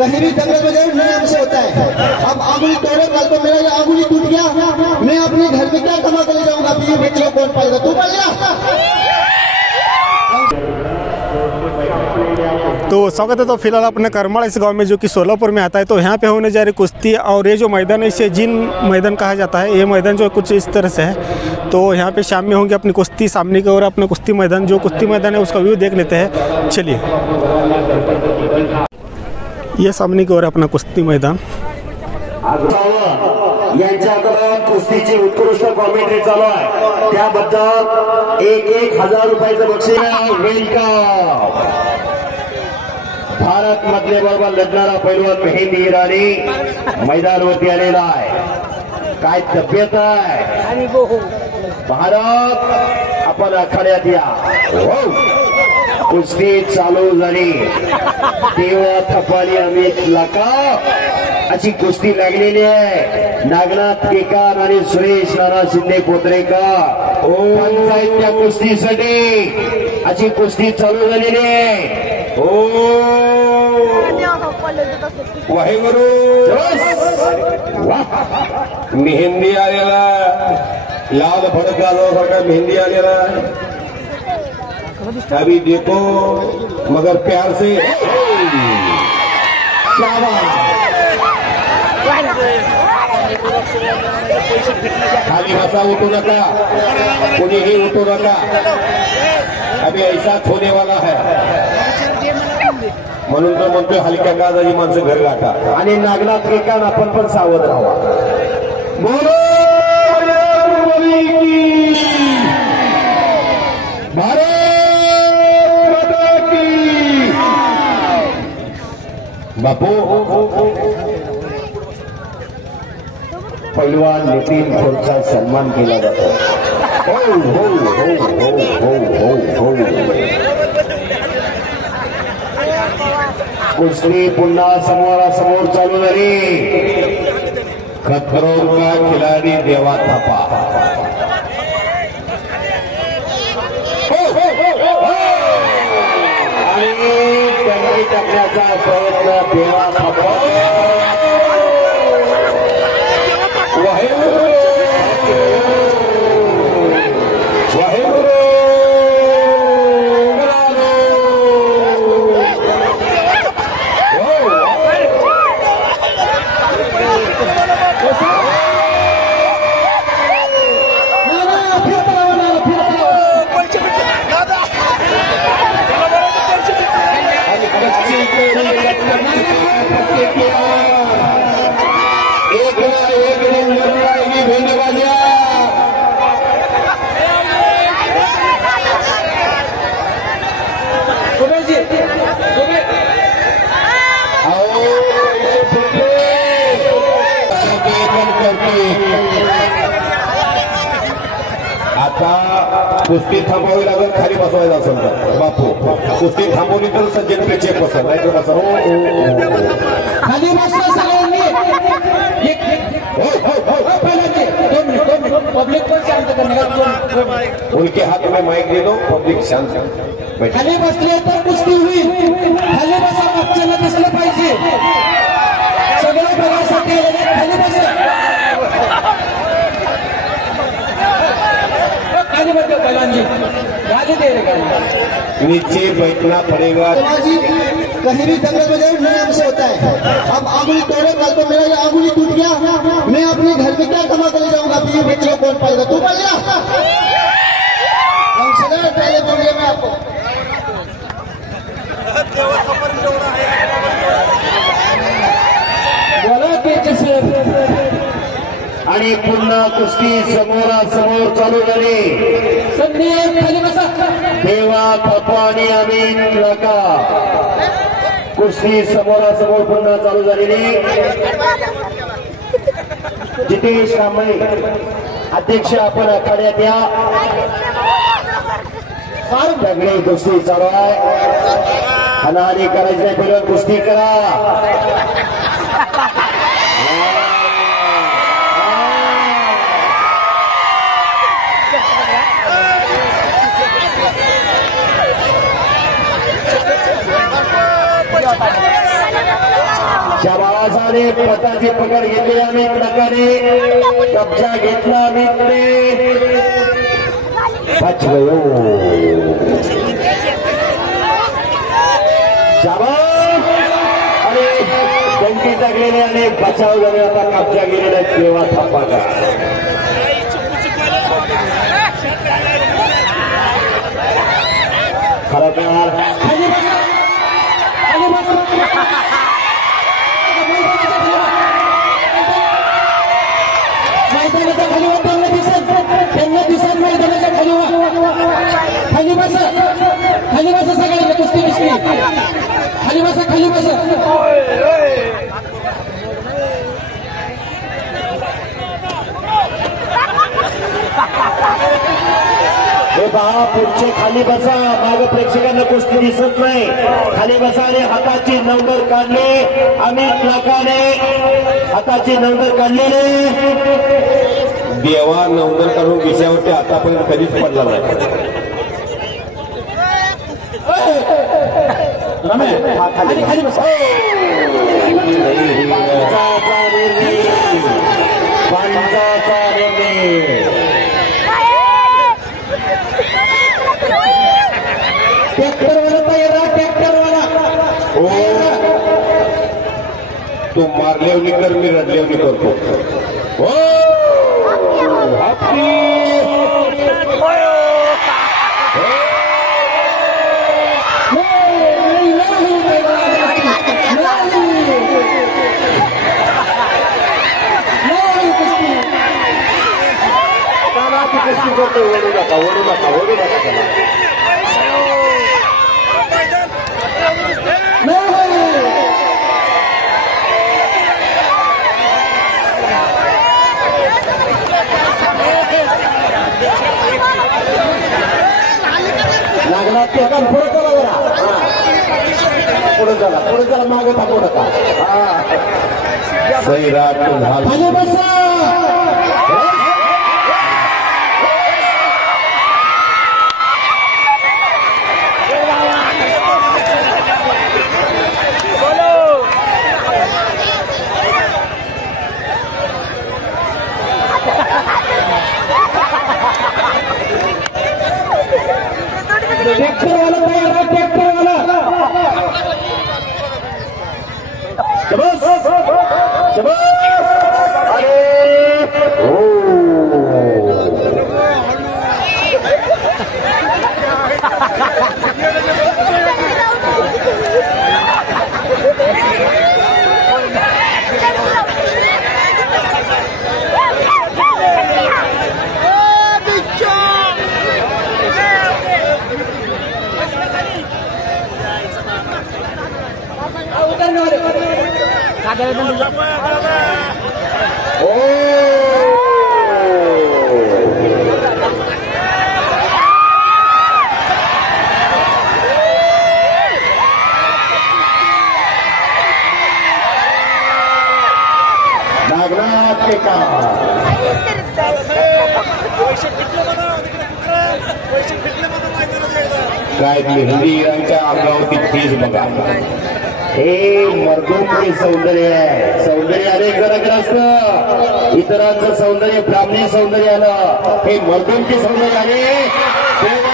कहीं भी दंगल में जाऊँ नियम से होता है। अब आंगुली तोड़ो, कल तो मेरा ये आंगुली टूट गया, मैं अपने घर में क्या कमा कर ले जाऊंगा? बीवी बच्चों को कौन पालेगा? तू पालेगा? तो स्वागत है। तो फिलहाल अपने करमाड़ इस गांव में जो कि सोलापुर में आता है, तो यहाँ पे होने जा रही कुश्ती। और ये जो मैदान है इसे जिन मैदान कहा जाता है। ये मैदान जो कुछ इस तरह से है। तो यहाँ पे शाम में होंगे अपनी कुश्ती। सामने की ओर अपना कुश्ती मैदान, जो कुश्ती मैदान है उसका व्यू देख लेते हैं। चलिए, ये सामने की ओर अपना कुश्ती मैदान। यांच्याकडे कुस्तीची उत्कृष्ट कॉमेंट्री चालू आहे, त्याबद्दल 1,000 रुपयाचं बक्षीस. वेलकम. भारत मधले बरोबर लढणारा पैलवान मेहंदी इराणी मैदानावरती आलेला आहे. काय तब्येत आहे भारत? आपण आखाड्यात या. कुस्ती चालू झाली तेव्हा थपाली अमित लाका अशी कुस्ती लागलेली आहे. नागनाथ केकार आणि सुरेश नाना शिंदे पोत्रेकर पंचायतच्या कुस्तीसाठी अशी कुस्ती चालू झालेली आहे. वाहेगुरु. मेहंदी आलेला, लाल भडकाला मेहंदी आलेला. अभी देखो मगर प्यार से. खाली बसा, उठू नका, कुणीही उठू नका. अभी ऐसाच होने वाला है. म्हणून तर म्हणतोय हलक्या काळजाची माणसं घर गाठा. आणि नागनाथ केकान आपण पण सावध राहावा. बोलो भारत माता की. बापू पैलवान नितीन खोडचा सन्मान केला जातो. हो हो हो हो हो हो हो. कुस्ती पुन्हा समोरासमोर चालू झाली. खतरों का खिलाडी देवा थापा. आणि त्यांनी टाकण्याचा प्रयत्न देवा थापा. आता कुस्ती थांबवावी लागेल. खाली बसवायचं असेल तर बापू कुस्ती थांबवली तर सज्जन पेचे बसल, नाही तर बसा. खाली बसला सगळ्यांनी. पब्लिक को शांत करने का. उनके हाथ में माइक दे दो, पब्लिक शांत. खाली बसले तर कुस्ती होईल. खाली बसा, मागच्याला दिसलं पाहिजे. सगळं बघायसाठी खाली बसा. खाली बैठो पहलवान जी, गाली दे रहे. नीचे बैठना पड़ेगा. कहीं भी दंगल में जाऊँ नियम से होता है. अब आंगुली तोड़ो, कल तो मेरा ये आंगुली टूट गया, मैं अपने घर में क्या कमा कर ले जाऊंगा? बीवी बच्चों को कौन पालेगा? तू पालेगा? पहले बोलिए मैं आपको. बोला तेज से. आणि पुन्हा कुस्ती समोरासमोर चालू झाली. संदीप खाली बसा. देवा थापा आणि अमित लाका कुस्ती समोरासमोर पुन्हा चालू झालेली. जितेश कांबळे अध्यक्ष, आपण आखाड्यात या. फार दगडी कुस्ती चालू आहे. हाणाहाणी करायची नाही, पहिलं कुस्ती करा. Thank you. शाबासाने पताची पकड घेतली अमित प्रकारे कब्जा घेतला अमितने बच गयो शाबास आणि डंकी टाकलेले आणि बचाव झाले आता कब्जा गेलेला तेव्हा थापाचा खरं मैदानाच्या खाली त्यांना दिसत मैदानाच्या खाली बसा सगळ्यांना कुस्ती दिसली खाली बसा हे पहा पुढचे खाली बसा माग प्रेक्षकांना कुस्ती दिसत नाही खाली बसाने हाताची नंबर काढले अमित लाखाने हाताची नंबर काढलेले देवा नंबर काढून विषयावरती आतापर्यंत कधीच पडला नाही खाली बसा ट्रॅक्टरवाला हो तू मारलेवणी कर मी रडलेवणी करतो हो ओढू नका त्याला लागला ते काम पुढे चला मागे थांबू नका सैराट खाली बसा ट्रॅक्टरवाला नागनाथ के का काय हिंदीरांच्या अंगावरती तेज बघा हे मर्दोंचे सौंदर्य आहे सौंदर्य अनेक जणांकडे असतं इतरांचं सौंदर्य ब्राह्मणी सौंदर्य आलं हे मर्दोंचे सौंदर्य आहे